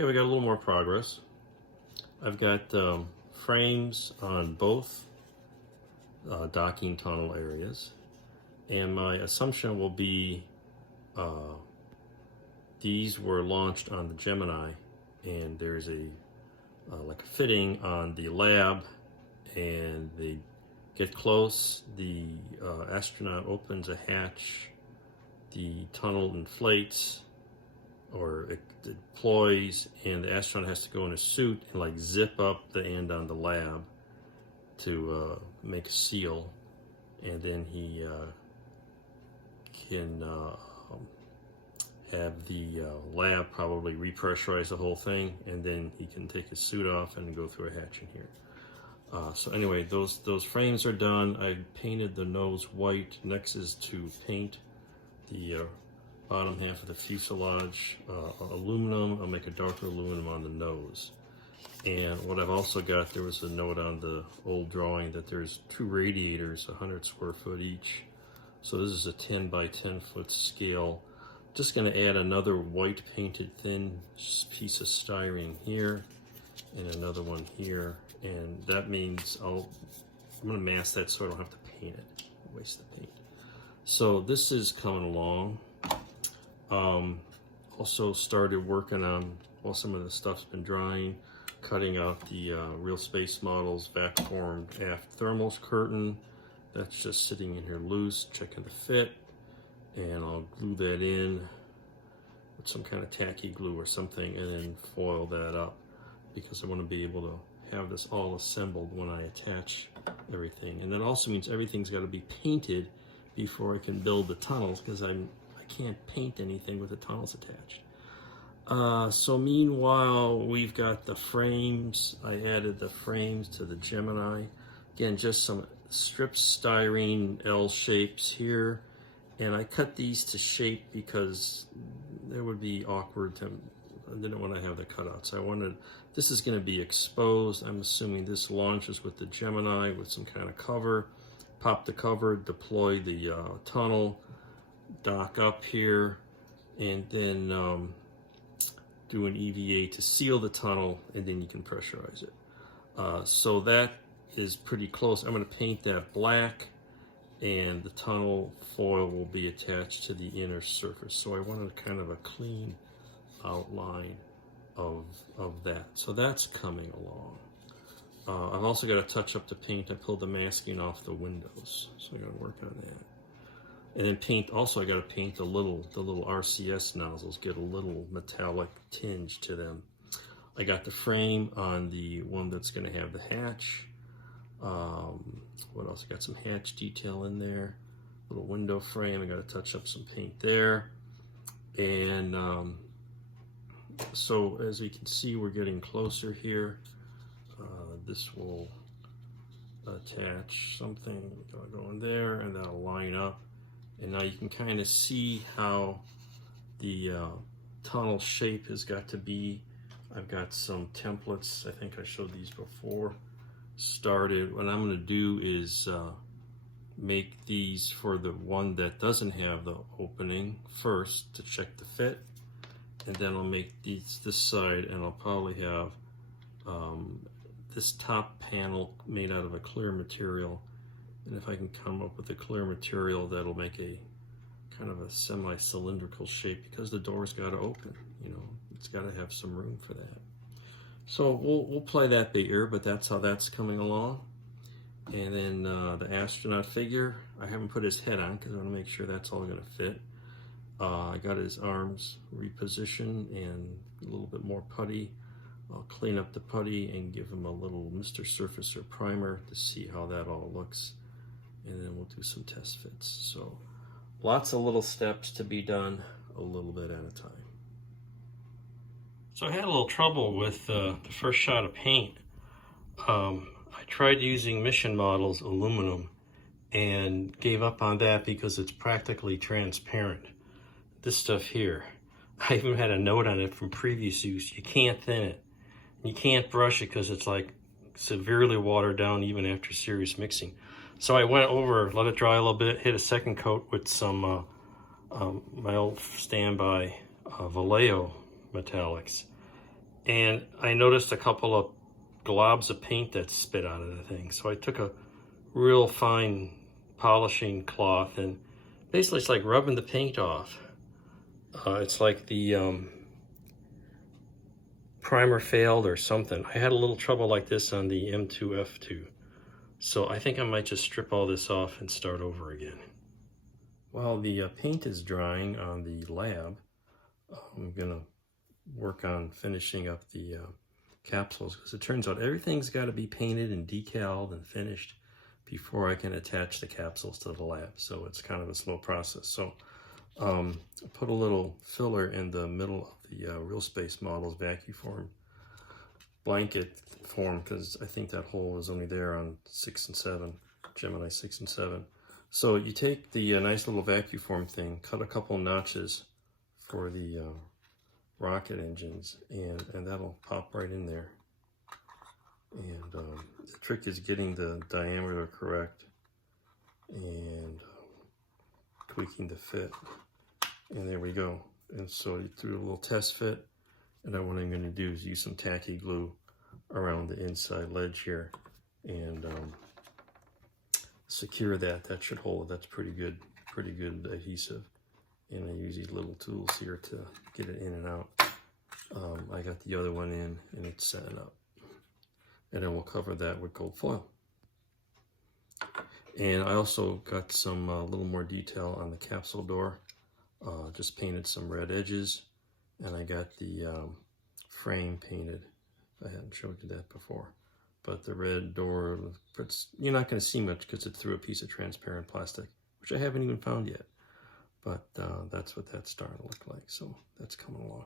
Okay, we got a little more progress. I've got frames on both docking tunnel areas, and my assumption will be these were launched on the Gemini, and there's a like a fitting on the lab, and they get close, the astronaut opens a hatch, the tunnel inflates or it deploys, and the astronaut has to go in a suit and like zip up the end on the lab to make a seal, and then he can have the lab probably repressurize the whole thing, and then he can take his suit off and go through a hatch in here. So anyway, those frames are done. I painted the nose white. Next is to paint the bottom half of the fuselage aluminum. I'll make a darker aluminum on the nose. And what I've also got, there was a note on the old drawing that there's 2 radiators, 100 square foot each. So this is a 10 by 10 foot scale. Just going to add another white painted thin piece of styrene here and another one here, and that means I'm going to mask that so I don't have to paint it, waste the paint. So this is coming along. Also started working on, while some of the stuff's been drying, cutting out the Real Space Models vac formed aft thermals curtain. That's just sitting in here loose, checking the fit, and I'll glue that in with some kind of tacky glue or something, and then foil that up, because I want to be able to have this all assembled when I attach everything. And that also means everything's got to be painted before I can build the tunnels, because I can't paint anything with the tunnels attached. So meanwhile, we've got the frames. I added the frames to the Gemini. Again, just some strip styrene L shapes here. And I cut these to shape because it would be awkward to, I didn't want to have the cutouts. I wanted, this is going to be exposed. I'm assuming this launches with the Gemini with some kind of cover. Pop the cover, deploy the tunnel, dock up here, and then do an EVA to seal the tunnel, and then you can pressurize it. So that is pretty close. I'm going to paint that black, and the tunnel foil will be attached to the inner surface. So I wanted kind of a clean outline of that. So that's coming along. I've also got to touch up the paint. I pulled the masking off the windows, so I got to work on that. And then paint, also I got to paint the little RCS nozzles, get a little metallic tinge to them. I got the frame on the one that's going to have the hatch. What else? I got some hatch detail in there, little window frame. I got to touch up some paint there. And so as you can see, we're getting closer here. This will attach something going there, and that'll line up. And now you can kind of see how the tunnel shape has got to be. I've got some templates. I think I showed these before. Started. What I'm going to do is make these for the one that doesn't have the opening first to check the fit, and then I'll make these this side, and I'll probably have this top panel made out of a clear material. And if I can come up with a clear material, that'll make a kind of a semi-cylindrical shape, because the door's got to open, you know, it's got to have some room for that. So we'll play that bigger, but that's how that's coming along. And then the astronaut figure, I haven't put his head on because I want to make sure that's all going to fit. I got his arms repositioned and a little bit more putty. I'll clean up the putty and give him a little Mr. Surfacer primer to see how that all looks. And then we'll do some test fits. So lots of little steps to be done a little bit at a time. So I had a little trouble with the first shot of paint. I tried using Mission Models aluminum and gave up on that because it's practically transparent. This stuff here, I even had a note on it from previous use. You can't thin it. You can't brush it because it's like severely watered down even after serious mixing. So I went over, let it dry a little bit, hit a second coat with some my old standby Vallejo metallics, and I noticed a couple of globs of paint that spit out of the thing. So I took a real fine polishing cloth and basically it's like rubbing the paint off. It's like the primer failed or something. I had a little trouble like this on the M2F2. So I think I might just strip all this off and start over again. While the paint is drying on the lab, I'm gonna work on finishing up the capsules, because it turns out everything's got to be painted and decaled and finished before I can attach the capsules to the lab. So it's kind of a slow process. So I put a little filler in the middle of the Real Space Models vacuum form blanket form, because I think that hole was only there on 6 and 7, Gemini 6 and 7. So you take the nice little vacuum form thing, cut a couple notches for the rocket engines, and that'll pop right in there. And the trick is getting the diameter correct and tweaking the fit. And there we go. And so you do a little test fit, and then what I'm going to do is use some tacky glue around the inside ledge here and secure that. That should hold. That's pretty good adhesive. And I use these little tools here to get it in and out. I got the other one in and it's setting up. And then we'll cover that with gold foil. And I also got some little more detail on the capsule door. Just painted some red edges, and I got the frame painted. I hadn't showed you that before. But the red door, you're not going to see much because it's through a piece of transparent plastic, which I haven't even found yet. But that's what that's starting to look like. So that's coming along.